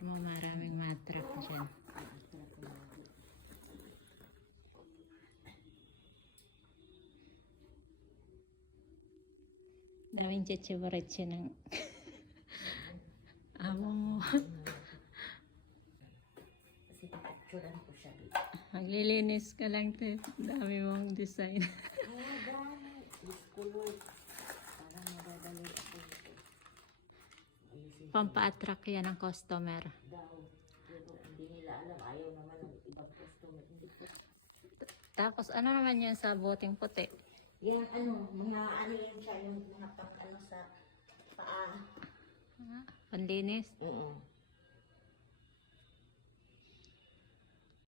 customer mo, maraming matrap dyan. Daming chichibaretsi ng amo mo. Kasi picturean ko siya. Maglilinis ka lang, te. Dami mong design. Oo, dami. Discolor. Parang madadali ako ito. Pampa-attract yan ng customer. Daw. Pero hindi nila alam. Ayaw naman ng ibang customer. Hindi ko. Tapos ano naman yan sa boteng puti? Yan ano, mga ano yan siya. Yung mga pang ano sa paa. Panlinis? Oo.